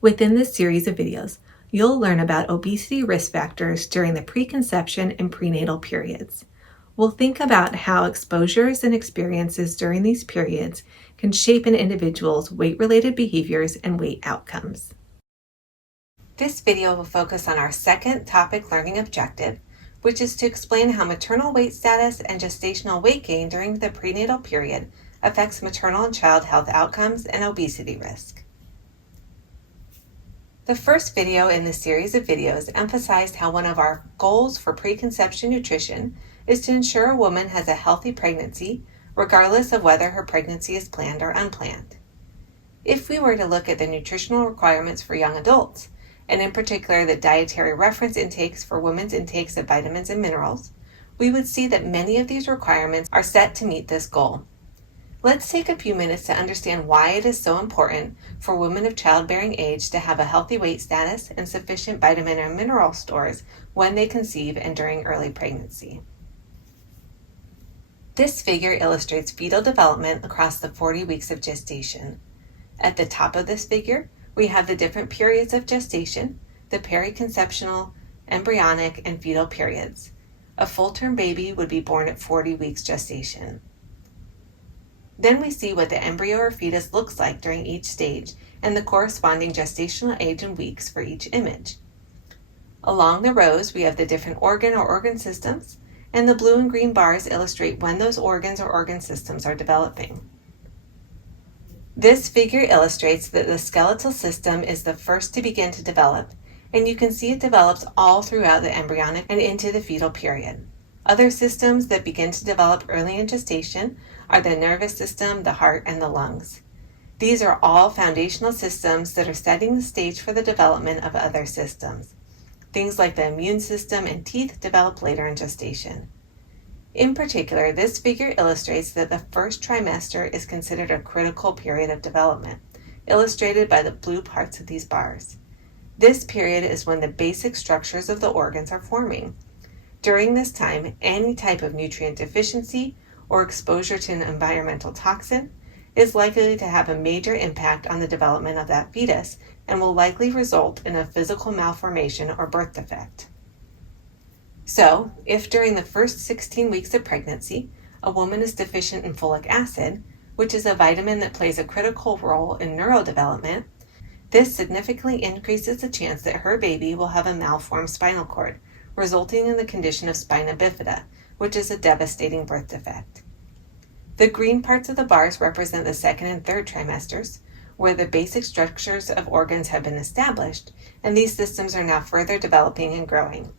Within this series of videos, you'll learn about obesity risk factors during the preconception and prenatal periods. We'll think about how exposures and experiences during these periods can shape an individual's weight-related behaviors and weight outcomes. This video will focus on our second topic learning objective, which is to explain how maternal weight status and gestational weight gain during the prenatal period affects maternal and child health outcomes and obesity risk. The first video in this series of videos emphasized how one of our goals for preconception nutrition is to ensure a woman has a healthy pregnancy, regardless of whether her pregnancy is planned or unplanned. If we were to look at the nutritional requirements for young adults, and in particular the dietary reference intakes for women's intakes of vitamins and minerals, we would see that many of these requirements are set to meet this goal. Let's take a few minutes to understand why it is so important for women of childbearing age to have a healthy weight status and sufficient vitamin and mineral stores when they conceive and during early pregnancy. This figure illustrates fetal development across the 40 weeks of gestation. At the top of this figure, we have the different periods of gestation, the periconceptional, embryonic, and fetal periods. A full-term baby would be born at 40 weeks gestation. Then we see what the embryo or fetus looks like during each stage and the corresponding gestational age in weeks for each image. Along the rows, we have the different organ systems, and the blue and green bars illustrate when those organs or organ systems are developing. This figure illustrates that the skeletal system is the first to begin to develop, and you can see it develops all throughout the embryonic and into the fetal period. Other systems that begin to develop early in gestation are the nervous system, the heart, and the lungs. These are all foundational systems that are setting the stage for the development of other systems. Things like the immune system and teeth develop later in gestation. In particular, this figure illustrates that the first trimester is considered a critical period of development, illustrated by the blue parts of these bars. This period is when the basic structures of the organs are forming. During this time, any type of nutrient deficiency or exposure to an environmental toxin is likely to have a major impact on the development of that fetus and will likely result in a physical malformation or birth defect. So, if during the first 16 weeks of pregnancy, a woman is deficient in folic acid, which is a vitamin that plays a critical role in neurodevelopment, this significantly increases the chance that her baby will have a malformed spinal cord, resulting in the condition of spina bifida, which is a devastating birth defect. The green parts of the bars represent the second and third trimesters, where the basic structures of organs have been established, and these systems are now further developing and growing.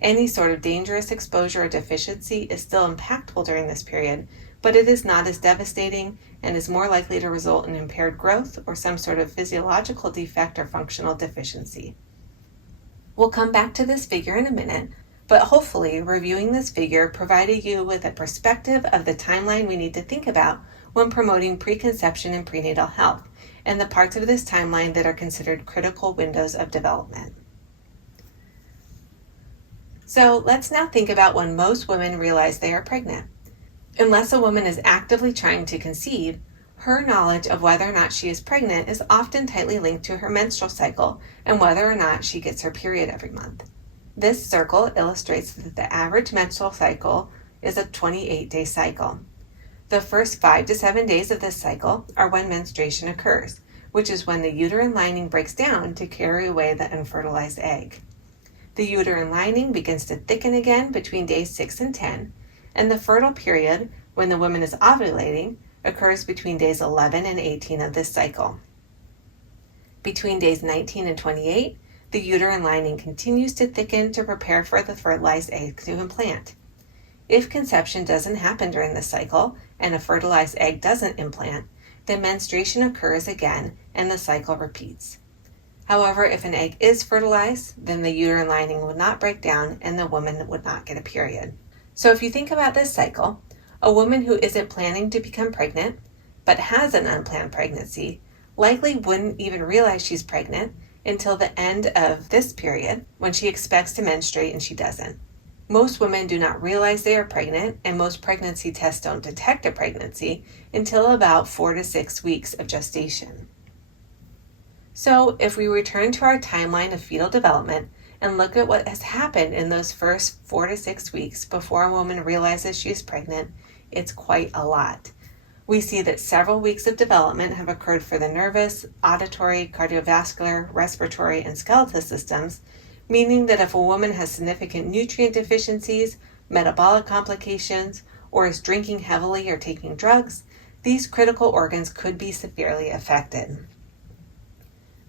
Any sort of dangerous exposure or deficiency is still impactful during this period, but it is not as devastating and is more likely to result in impaired growth or some sort of physiological defect or functional deficiency. We'll come back to this figure in a minute, but hopefully reviewing this figure provided you with a perspective of the timeline we need to think about when promoting preconception and prenatal health, and the parts of this timeline that are considered critical windows of development. So let's now think about when most women realize they are pregnant. Unless a woman is actively trying to conceive, her knowledge of whether or not she is pregnant is often tightly linked to her menstrual cycle and whether or not she gets her period every month. This circle illustrates that the average menstrual cycle is a 28-day cycle. The first 5 to 7 days of this cycle are when menstruation occurs, which is when the uterine lining breaks down to carry away the unfertilized egg. The uterine lining begins to thicken again between days 6 and 10, and the fertile period, when the woman is ovulating, occurs between days 11 and 18 of this cycle. Between days 19 and 28, the uterine lining continues to thicken to prepare for the fertilized egg to implant. If conception doesn't happen during this cycle and a fertilized egg doesn't implant, then menstruation occurs again and the cycle repeats. However, if an egg is fertilized, then the uterine lining would not break down and the woman would not get a period. So if you think about this cycle, a woman who isn't planning to become pregnant but has an unplanned pregnancy likely wouldn't even realize she's pregnant until the end of this period when she expects to menstruate and she doesn't. Most women do not realize they are pregnant, and most pregnancy tests don't detect a pregnancy until about 4 to 6 weeks of gestation. So if we return to our timeline of fetal development and look at what has happened in those first 4 to 6 weeks before a woman realizes she is pregnant, it's quite a lot. We see that several weeks of development have occurred for the nervous, auditory, cardiovascular, respiratory, and skeletal systems, meaning that if a woman has significant nutrient deficiencies, metabolic complications, or is drinking heavily or taking drugs, these critical organs could be severely affected.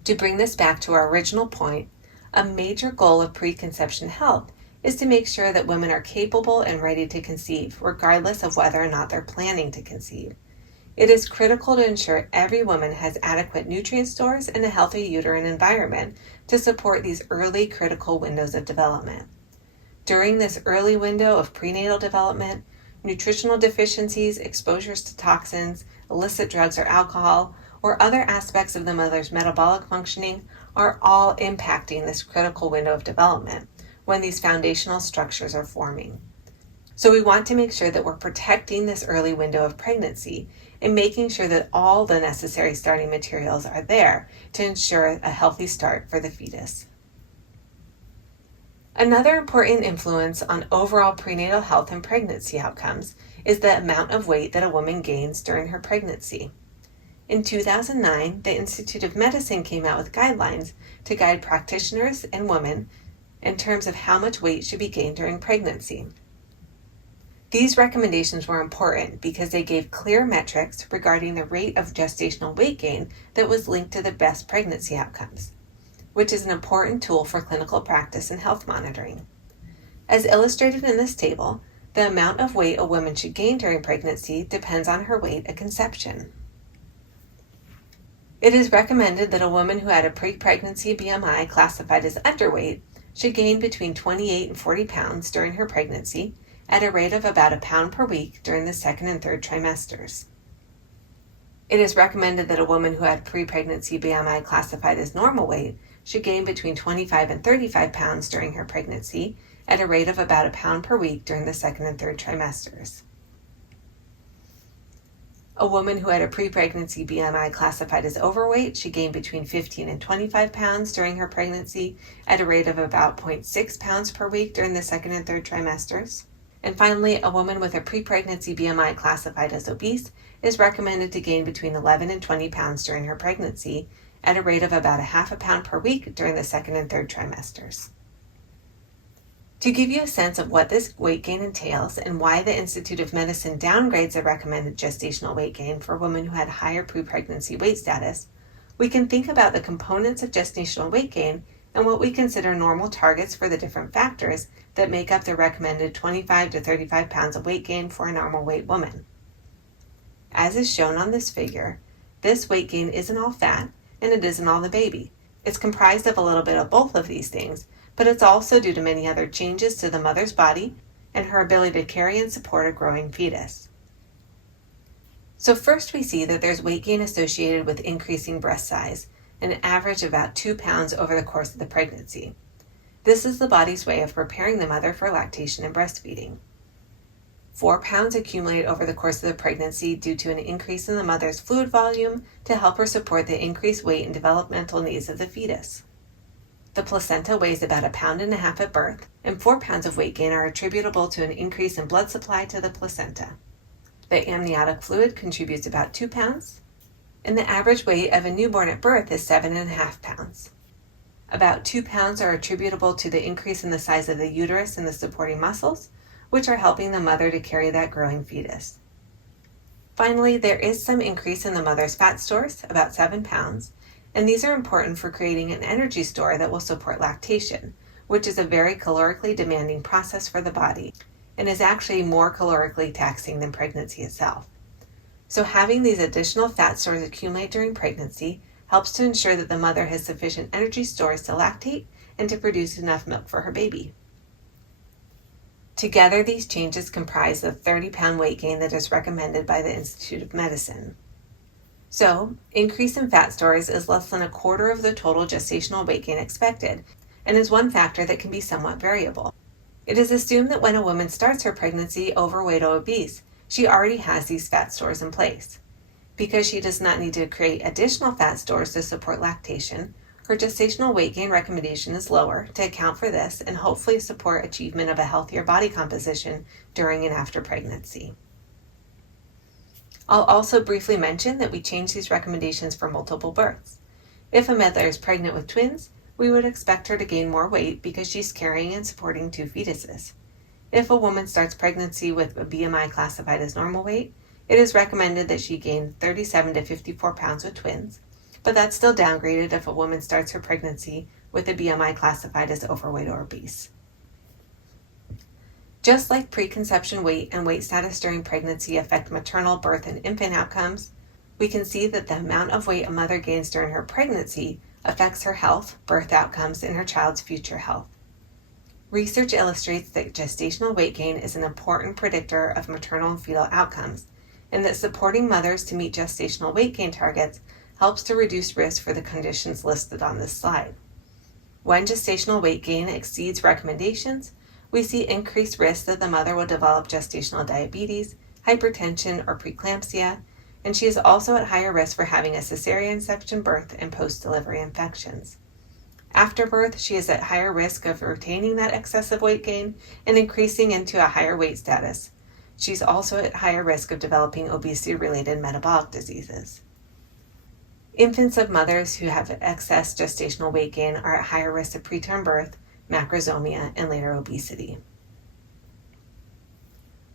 To bring this back to our original point, a major goal of preconception health is to make sure that women are capable and ready to conceive, regardless of whether or not they're planning to conceive. It is critical to ensure every woman has adequate nutrient stores and a healthy uterine environment to support these early critical windows of development. During this early window of prenatal development, nutritional deficiencies, exposures to toxins, illicit drugs or alcohol, or other aspects of the mother's metabolic functioning are all impacting this critical window of development when these foundational structures are forming. So we want to make sure that we're protecting this early window of pregnancy and making sure that all the necessary starting materials are there to ensure a healthy start for the fetus. Another important influence on overall prenatal health and pregnancy outcomes is the amount of weight that a woman gains during her pregnancy. In 2009, the Institute of Medicine came out with guidelines to guide practitioners and women in terms of how much weight should be gained during pregnancy. These recommendations were important because they gave clear metrics regarding the rate of gestational weight gain that was linked to the best pregnancy outcomes, which is an important tool for clinical practice and health monitoring. As illustrated in this table, the amount of weight a woman should gain during pregnancy depends on her weight at conception. It is recommended that a woman who had a pre-pregnancy BMI classified as underweight should gain between 28 and 40 pounds during her pregnancy at a rate of about a pound per week during the second and third trimesters. It is recommended that a woman who had pre-pregnancy BMI classified as normal weight should gain between 25 and 35 pounds during her pregnancy at a rate of about a pound per week during the second and third trimesters. A woman who had a pre-pregnancy BMI classified as overweight should gain between 15 and 25 pounds during her pregnancy at a rate of about 0.6 pounds per week during the second and third trimesters. And finally, a woman with a pre-pregnancy BMI classified as obese is recommended to gain between 11 and 20 pounds during her pregnancy at a rate of about a half a pound per week during the second and third trimesters. To give you a sense of what this weight gain entails and why the Institute of Medicine downgrades the recommended gestational weight gain for women who had higher pre-pregnancy weight status, we can think about the components of gestational weight gain and what we consider normal targets for the different factors that make up the recommended 25 to 35 pounds of weight gain for a normal weight woman. As is shown on this figure, this weight gain isn't all fat and it isn't all the baby. It's comprised of a little bit of both of these things, but it's also due to many other changes to the mother's body and her ability to carry and support a growing fetus. So first we see that there's weight gain associated with increasing breast size, an average of about 2 pounds over the course of the pregnancy. This is the body's way of preparing the mother for lactation and breastfeeding. 4 pounds accumulate over the course of the pregnancy due to an increase in the mother's fluid volume to help her support the increased weight and developmental needs of the fetus. The placenta weighs about 1.5 pounds at birth, and 4 pounds of weight gain are attributable to an increase in blood supply to the placenta. The amniotic fluid contributes about 2 pounds, and the average weight of a newborn at birth is 7.5 pounds. About 2 pounds are attributable to the increase in the size of the uterus and the supporting muscles, which are helping the mother to carry that growing fetus. Finally, there is some increase in the mother's fat stores, about 7 pounds, and these are important for creating an energy store that will support lactation, which is a very calorically demanding process for the body and is actually more calorically taxing than pregnancy itself. So having these additional fat stores accumulate during pregnancy helps to ensure that the mother has sufficient energy stores to lactate and to produce enough milk for her baby. Together, these changes comprise the 30-pound weight gain that is recommended by the Institute of Medicine. So, increase in fat stores is less than 1/4 of the total gestational weight gain expected, and is one factor that can be somewhat variable. It is assumed that when a woman starts her pregnancy overweight or obese, she already has these fat stores in place. Because she does not need to create additional fat stores to support lactation, her gestational weight gain recommendation is lower to account for this and hopefully support achievement of a healthier body composition during and after pregnancy. I'll also briefly mention that we change these recommendations for multiple births. If a mother is pregnant with twins, we would expect her to gain more weight because she's carrying and supporting 2 fetuses. If a woman starts pregnancy with a BMI classified as normal weight, it is recommended that she gain 37 to 54 pounds with twins, but that's still downgraded if a woman starts her pregnancy with a BMI classified as overweight or obese. Just like preconception weight and weight status during pregnancy affect maternal, birth, and infant outcomes, we can see that the amount of weight a mother gains during her pregnancy affects her health, birth outcomes, and her child's future health. Research illustrates that gestational weight gain is an important predictor of maternal and fetal outcomes, and that supporting mothers to meet gestational weight gain targets helps to reduce risk for the conditions listed on this slide. When gestational weight gain exceeds recommendations, we see increased risk that the mother will develop gestational diabetes, hypertension, or preeclampsia, and she is also at higher risk for having a cesarean section birth and post-delivery infections. After birth, she is at higher risk of retaining that excessive weight gain and increasing into a higher weight status. She's also at higher risk of developing obesity-related metabolic diseases. Infants of mothers who have excess gestational weight gain are at higher risk of preterm birth, macrosomia, and later obesity.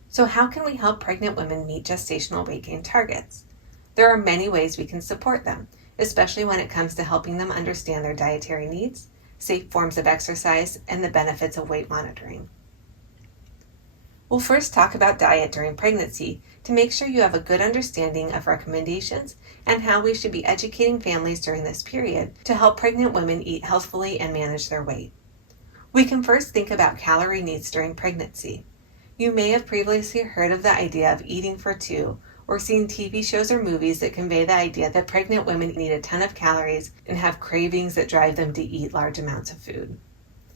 So how can we help pregnant women meet gestational weight gain targets? There are many ways we can support them, especially when it comes to helping them understand their dietary needs, safe forms of exercise, and the benefits of weight monitoring. We'll first talk about diet during pregnancy to make sure you have a good understanding of recommendations and how we should be educating families during this period to help pregnant women eat healthfully and manage their weight. We can first think about calorie needs during pregnancy. You may have previously heard of the idea of eating for 2 or seen TV shows or movies that convey the idea that pregnant women need a ton of calories and have cravings that drive them to eat large amounts of food.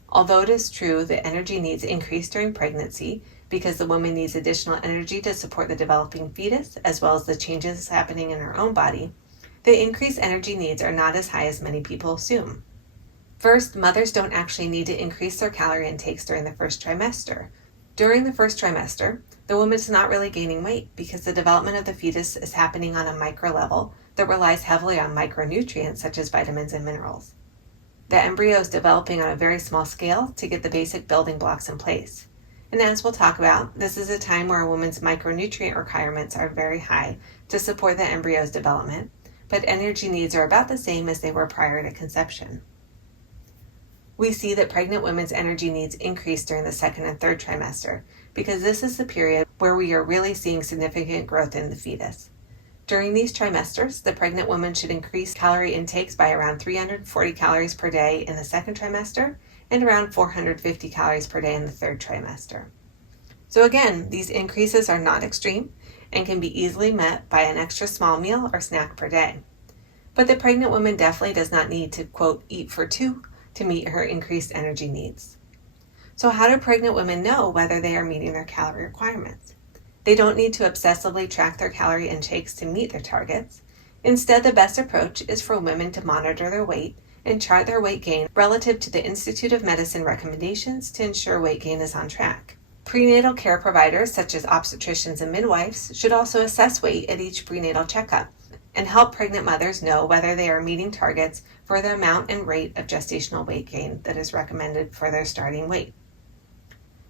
Although it is true that energy needs increase during pregnancy because the woman needs additional energy to support the developing fetus as well as the changes happening in her own body, the increased energy needs are not as high as many people assume. First, mothers don't actually need to increase their calorie intakes during the first trimester. During the first trimester, the woman is not really gaining weight because the development of the fetus is happening on a micro level that relies heavily on micronutrients such as vitamins and minerals. The embryo is developing on a very small scale to get the basic building blocks in place. And as we'll talk about, this is a time where a woman's micronutrient requirements are very high to support the embryo's development, but energy needs are about the same as they were prior to conception. We see that pregnant women's energy needs increase during the second and third trimester because this is the period where we are really seeing significant growth in the fetus. During these trimesters, the pregnant woman should increase calorie intakes by around 340 calories per day in the second trimester and around 450 calories per day in the third trimester. So again, these increases are not extreme and can be easily met by an extra small meal or snack per day. But the pregnant woman definitely does not need to, quote, eat for 2 to meet her increased energy needs. So how do pregnant women know whether they are meeting their calorie requirements? They don't need to obsessively track their calorie intakes to meet their targets. Instead, the best approach is for women to monitor their weight and chart their weight gain relative to the Institute of Medicine recommendations to ensure weight gain is on track. Prenatal care providers, such as obstetricians and midwives, should also assess weight at each prenatal checkup and help pregnant mothers know whether they are meeting targets for the amount and rate of gestational weight gain that is recommended for their starting weight.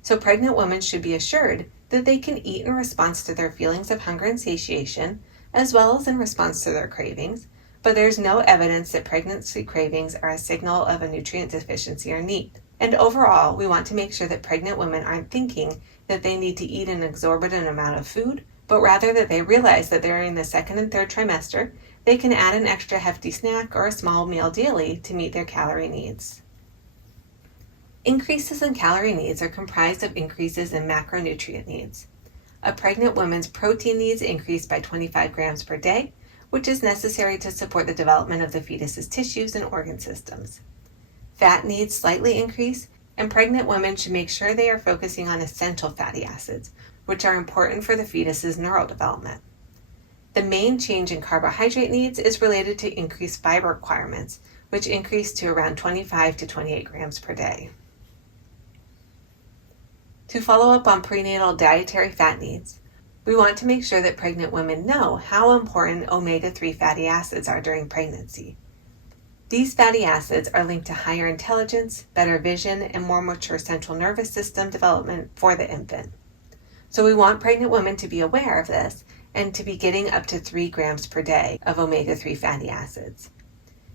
So pregnant women should be assured that they can eat in response to their feelings of hunger and satiation, as well as in response to their cravings, but there's no evidence that pregnancy cravings are a signal of a nutrient deficiency or need. And overall, we want to make sure that pregnant women aren't thinking that they need to eat an exorbitant amount of food, but rather that they realize that during the second and third trimester, they can add an extra hefty snack or a small meal daily to meet their calorie needs. Increases in calorie needs are comprised of increases in macronutrient needs. A pregnant woman's protein needs increase by 25 grams per day, which is necessary to support the development of the fetus's tissues and organ systems. Fat needs slightly increase, and pregnant women should make sure they are focusing on essential fatty acids, which are important for the fetus's neural development. The main change in carbohydrate needs is related to increased fiber requirements, which increase to around 25 to 28 grams per day. To follow up on prenatal dietary fat needs, we want to make sure that pregnant women know how important omega-3 fatty acids are during pregnancy. These fatty acids are linked to higher intelligence, better vision, and more mature central nervous system development for the infant. So we want pregnant women to be aware of this and to be getting up to 3 grams per day of omega-3 fatty acids.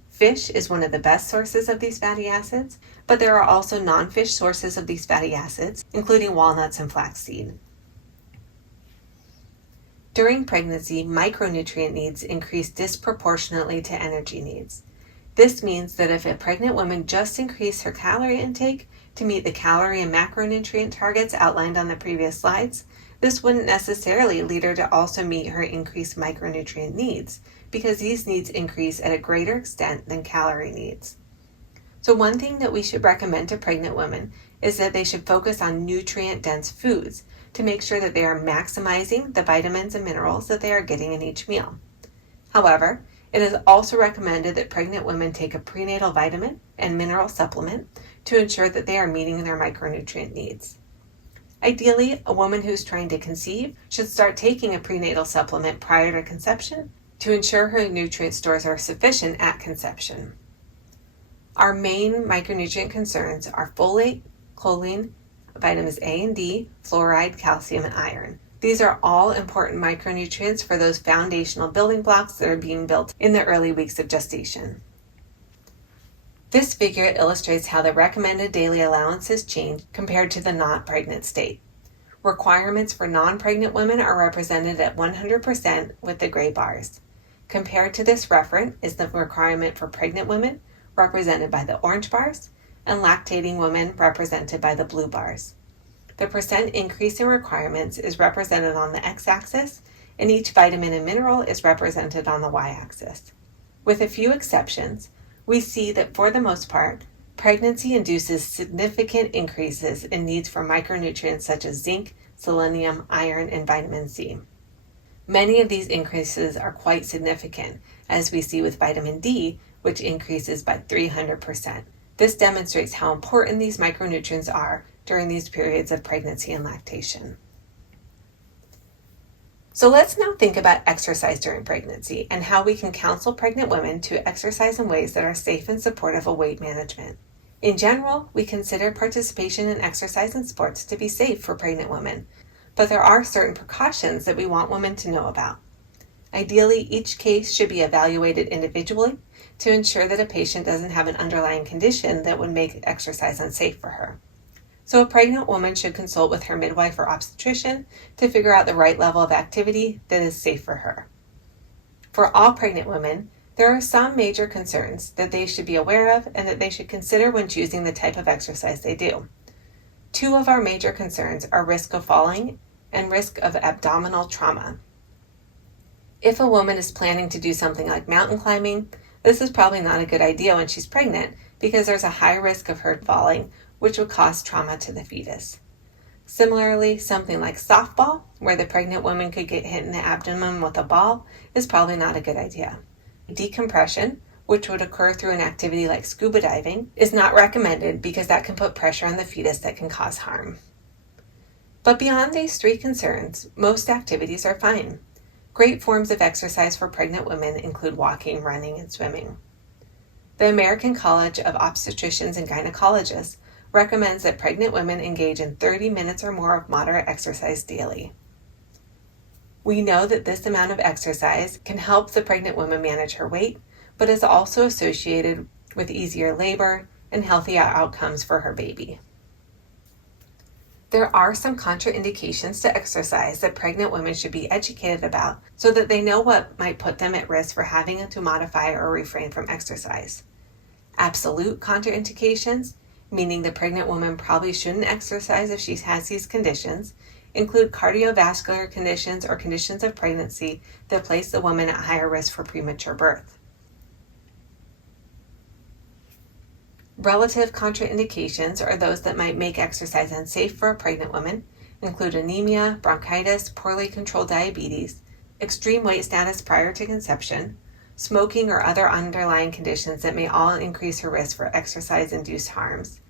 Fish is one of the best sources of these fatty acids, but there are also non-fish sources of these fatty acids, including walnuts and flaxseed. During pregnancy, micronutrient needs increase disproportionately to energy needs. This means that if a pregnant woman just increased her calorie intake to meet the calorie and macronutrient targets outlined on the previous slides, this wouldn't necessarily lead her to also meet her increased micronutrient needs, because these needs increase at a greater extent than calorie needs. So one thing that we should recommend to pregnant women is that they should focus on nutrient-dense foods to make sure that they are maximizing the vitamins and minerals that they are getting in each meal. However, it is also recommended that pregnant women take a prenatal vitamin and mineral supplement to ensure that they are meeting their micronutrient needs. Ideally, a woman who's trying to conceive should start taking a prenatal supplement prior to conception to ensure her nutrient stores are sufficient at conception. Our main micronutrient concerns are folate, choline, vitamins A and D, fluoride, calcium, and iron. These are all important micronutrients for those foundational building blocks that are being built in the early weeks of gestation. This figure illustrates how the recommended daily allowances change compared to the non-pregnant state. Requirements for non-pregnant women are represented at 100% with the gray bars. Compared to this referent is the requirement for pregnant women, represented by the orange bars, and lactating women, represented by the blue bars. The percent increase in requirements is represented on the x-axis, and each vitamin and mineral is represented on the y-axis. With a few exceptions, we see that for the most part, pregnancy induces significant increases in needs for micronutrients such as zinc, selenium, iron, and vitamin C. Many of these increases are quite significant, as we see with vitamin D, which increases by 300%. This demonstrates how important these micronutrients are during these periods of pregnancy and lactation. So let's now think about exercise during pregnancy and how we can counsel pregnant women to exercise in ways that are safe and supportive of weight management. In general, we consider participation in exercise and sports to be safe for pregnant women, but there are certain precautions that we want women to know about. Ideally, each case should be evaluated individually to ensure that a patient doesn't have an underlying condition that would make exercise unsafe for her. So a pregnant woman should consult with her midwife or obstetrician to figure out the right level of activity that is safe for her. For all pregnant women, there are some major concerns that they should be aware of and that they should consider when choosing the type of exercise they do. Two of our major concerns are risk of falling and risk of abdominal trauma. If a woman is planning to do something like mountain climbing, this is probably not a good idea when she's pregnant because there's a high risk of her falling, which would cause trauma to the fetus. Similarly, something like softball, where the pregnant woman could get hit in the abdomen with a ball, is probably not a good idea. Decompression, which would occur through an activity like scuba diving, is not recommended because that can put pressure on the fetus that can cause harm. But beyond these three concerns, most activities are fine. Great forms of exercise for pregnant women include walking, running, and swimming. The American College of Obstetricians and Gynecologists recommends that pregnant women engage in 30 minutes or more of moderate exercise daily. We know that this amount of exercise can help the pregnant woman manage her weight, but is also associated with easier labor and healthier outcomes for her baby. There are some contraindications to exercise that pregnant women should be educated about so that they know what might put them at risk for having to modify or refrain from exercise. Absolute contraindications, meaning the pregnant woman probably shouldn't exercise if she has these conditions, include cardiovascular conditions or conditions of pregnancy that place the woman at higher risk for premature birth. Relative contraindications are those that might make exercise unsafe for a pregnant woman, include anemia, bronchitis, poorly controlled diabetes, extreme weight status prior to conception, smoking or other underlying conditions that may all increase her risk for exercise-induced harms.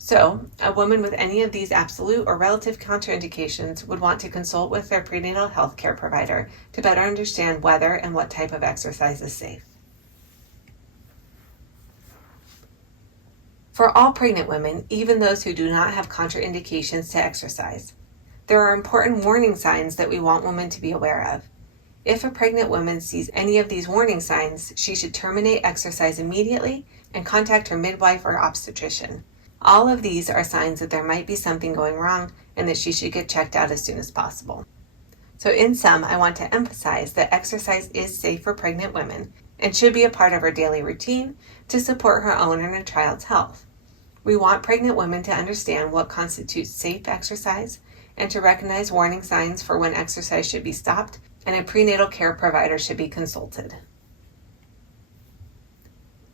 So, a woman with any of these absolute or relative contraindications would want to consult with their prenatal health care provider to better understand whether and what type of exercise is safe. For all pregnant women, even those who do not have contraindications to exercise, there are important warning signs that we want women to be aware of. If a pregnant woman sees any of these warning signs, she should terminate exercise immediately and contact her midwife or obstetrician. All of these are signs that there might be something going wrong and that she should get checked out as soon as possible. So in sum, I want to emphasize that exercise is safe for pregnant women and should be a part of her daily routine to support her own and her child's health. We want pregnant women to understand what constitutes safe exercise and to recognize warning signs for when exercise should be stopped and a prenatal care provider should be consulted.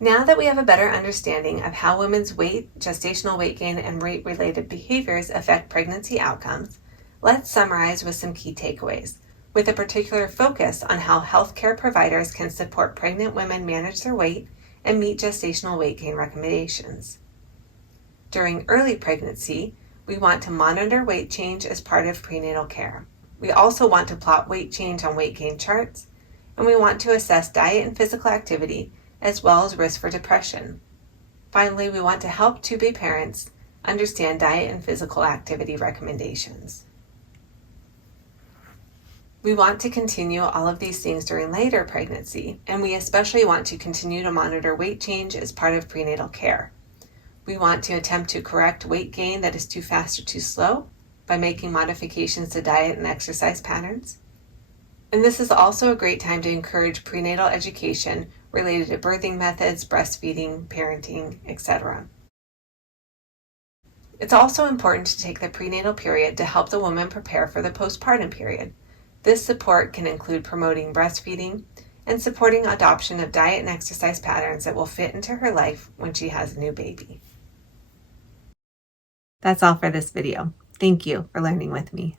Now that we have a better understanding of how women's weight, gestational weight gain, and weight-related behaviors affect pregnancy outcomes, let's summarize with some key takeaways, with a particular focus on how healthcare providers can support pregnant women manage their weight and meet gestational weight gain recommendations. During early pregnancy, we want to monitor weight change as part of prenatal care. We also want to plot weight change on weight gain charts, and we want to assess diet and physical activity as well as risk for depression. Finally, we want to help to-be parents understand diet and physical activity recommendations. We want to continue all of these things during later pregnancy, and we especially want to continue to monitor weight change as part of prenatal care. We want to attempt to correct weight gain that is too fast or too slow by making modifications to diet and exercise patterns. And this is also a great time to encourage prenatal education related to birthing methods, breastfeeding, parenting, etc. It's also important to take the prenatal period to help the woman prepare for the postpartum period. This support can include promoting breastfeeding and supporting adoption of diet and exercise patterns that will fit into her life when she has a new baby. That's all for this video. Thank you for learning with me.